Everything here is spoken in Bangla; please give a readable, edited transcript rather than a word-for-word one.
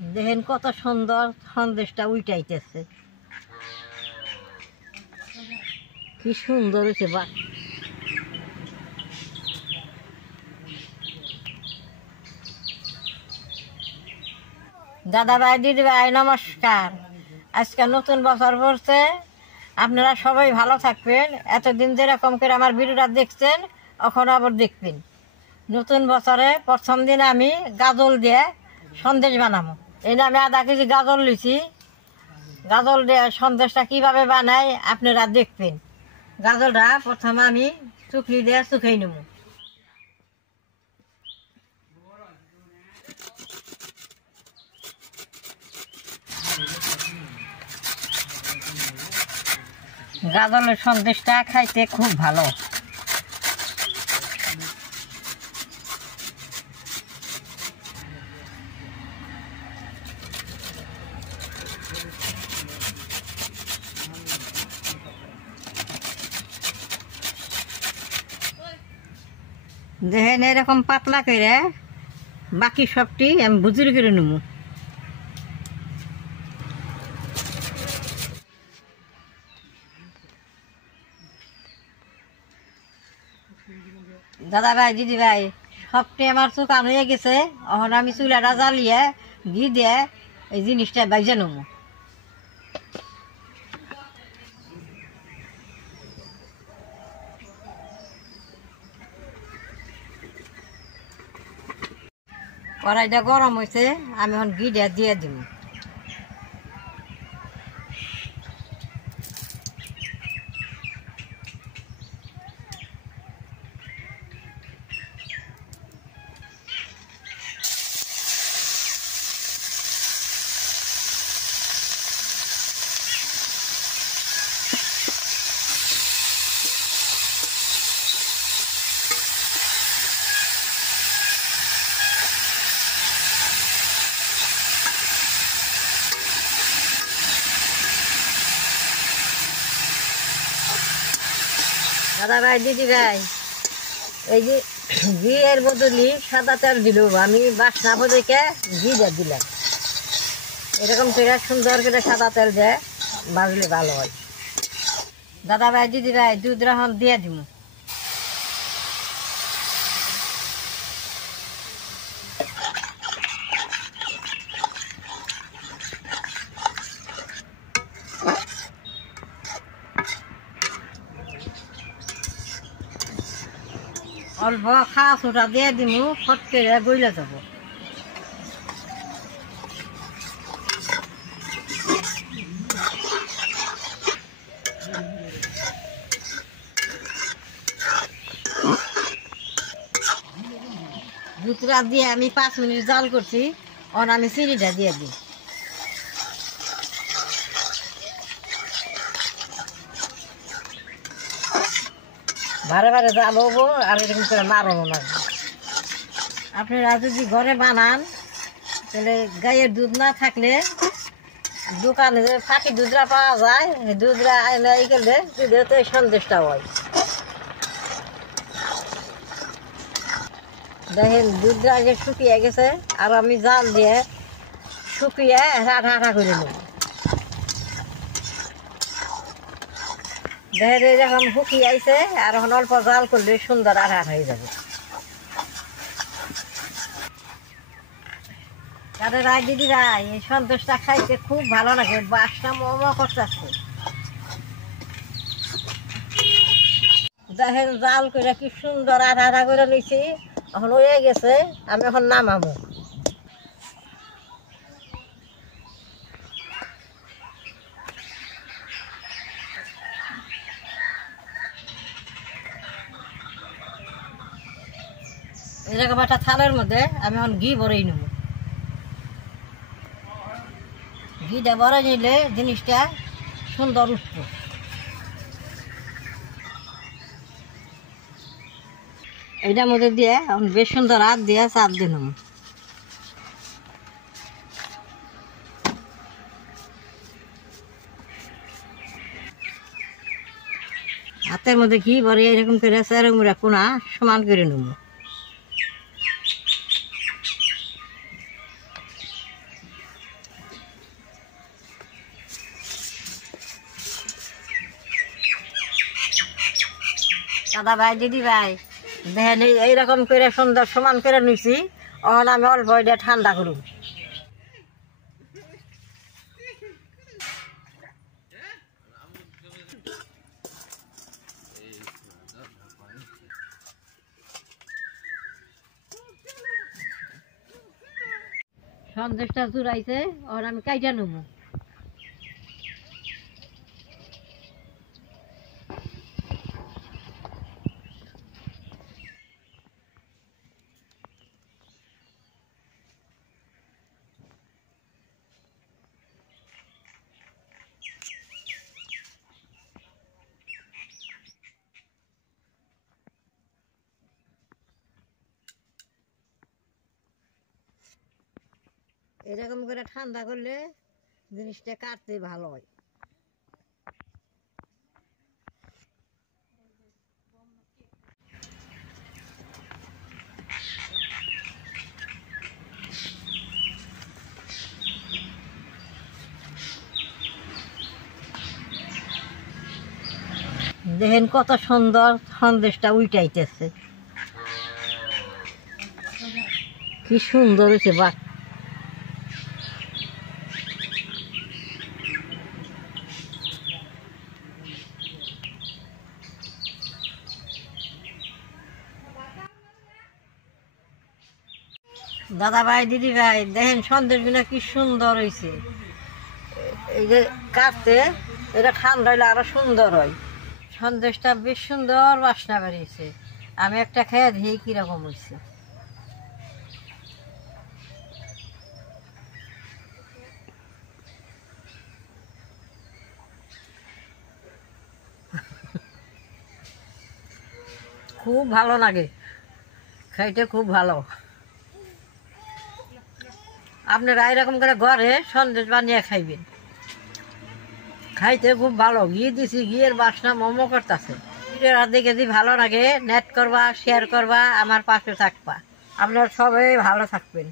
দেখেন কত সুন্দর সন্দেশটা উইটাইতেছে, কি সুন্দর হয়েছে। বা দাদা ভাই দিদি ভাই নমস্কার। আজকে নতুন বছর পড়ছে, আপনারা সবাই ভালো থাকবেন। এতদিন যেরকম করে আমার ভিডিওটা দেখছেন এখন আবার দেখবেন। নতুন বছরে প্রথম দিন আমি গাজল দিয়ে সন্দেশ বানাবো। এই আমি আধা কেজি গাজল লিছি। গাজল দিয়ে সন্দেশটা কীভাবে বানাই আপনারা দেখবেন। গাজলটা প্রথমে আমি চুকনি দিয়ে শুকাই নেব। গাজলের সন্দেশটা খাইতে খুব ভালো। দেখেন এরকম পাতলা করে বাকি সবটি আমি বুজুর করে নেব। দাদা ভাই দিদি ভাই সবটি আমার শুকান হয়ে গেছে। এখন আমি চুলাটা জ্বালিয়ে ঘি দিয়ে এই জিনিসটা বাইজে নেব। কড়াইটা গরম হয়েছে, আমি এখন ঘিটা দিয়ে দিব। দাদা ভাই দিদি ভাই এই যে ঘি এর বদলি সাদা তেল দিল, আমি বাসনা দেখে ঘি দিয়ে দিলাম। এরকম করে সুন্দর করে সাদা তেল দিয়ে ভাজলে ভালো হয়। দাদা ভাই দিদি ভাই দুধ এখন দিয়ে দিব। অল্প খাওয়া ছোটা দিয়ে দিব, ফট করে গইলে যাব। দুধটা দিয়ে আমি 5 মিনিট জাল করছি। অন আমি চিনিটা দিয়ে দিই। বারে বারে জাল হবো আর এরকম করে নাড়ানো লাগবে। আপনারা যদি ঘরে বানান তাহলে গাইয়ের দুধ না থাকলে দোকানে যে ফাঁকি দুধরা পাওয়া যায়, এই দুধরা এনে এই করলে দুধেতে সন্দেশটা হয়। দেখেন দুধটা আগে শুকিয়ে গেছে, আর আমি জাল দিয়ে শুকিয়ে আঠা আঠা করে নেব। দেখেন এরকম শুকিয়ে আইছে, আর এখন অল্প জাল করলে সুন্দর আঠা আঠা হয়ে যাবে। তাদের রায় দিদিরা এই সন্দেশটা খাইতে খুব ভালো লাগে, বাসটা মোমো করতেছে। দেখেন জাল করে কি সুন্দর আঠা আঠা করে নিয়েছি। এখন হয়ে গেছে, আমি এখন নামাবো। এরকম একটা থালের মধ্যে আমি এখন ঘি ভরেই নেব। ঘিটা ভরে নিলে জিনিসটা সুন্দর উঠবে। এইটার মধ্যে দিয়ে এখন বেশ সুন্দর হাত দিয়ে চাপ দিয়ে নেব। হাতের মধ্যে ঘি ভরে এরকম করে চেরমুড়া কোনা সমান করে নেব। দাদা ভাই দিদি ভাই দেখেন এইরকম করে সুন্দর সমান করে নিছি। অন আমি অল্প এটা ঠান্ডা করুন। সন্দেশটা জুড়াইছে, ওর আমি কাইটা নেব। এরকম করে ঠান্ডা করলে জিনিসটা কাটতে ভালো হয়। দেখেন কত সুন্দর সন্দেশটা উইটাইতেছে, কি সুন্দর হয়েছে। বাহ, দাদা ভাই দিদি ভাই দেখেন সন্দেশগুলো কি সুন্দর হয়েছে। এই যে কাটতে এটা ঠান্ডা হইলে আরো সুন্দর হয়। সন্দেশটা বেশ সুন্দর বাসনা বেরিয়েছে। আমি একটা খেয়ে দেখি কিরকম হয়েছে। খুব ভালো লাগে, খাইতে খুব ভালো। আপনারা এরকম করে ঘরে সন্দেশ বানিয়ে খাইবেন, খাইতে খুব ভালো। ঘি দিছি, ঘিয়ের বাসনা মোমো করতেছে। ভিডিওটা দেখে যদি ভালো লাগে নেট করবা, শেয়ার করবা, আমার পাশে থাকবা। আপনারা সবাই ভালো থাকবেন।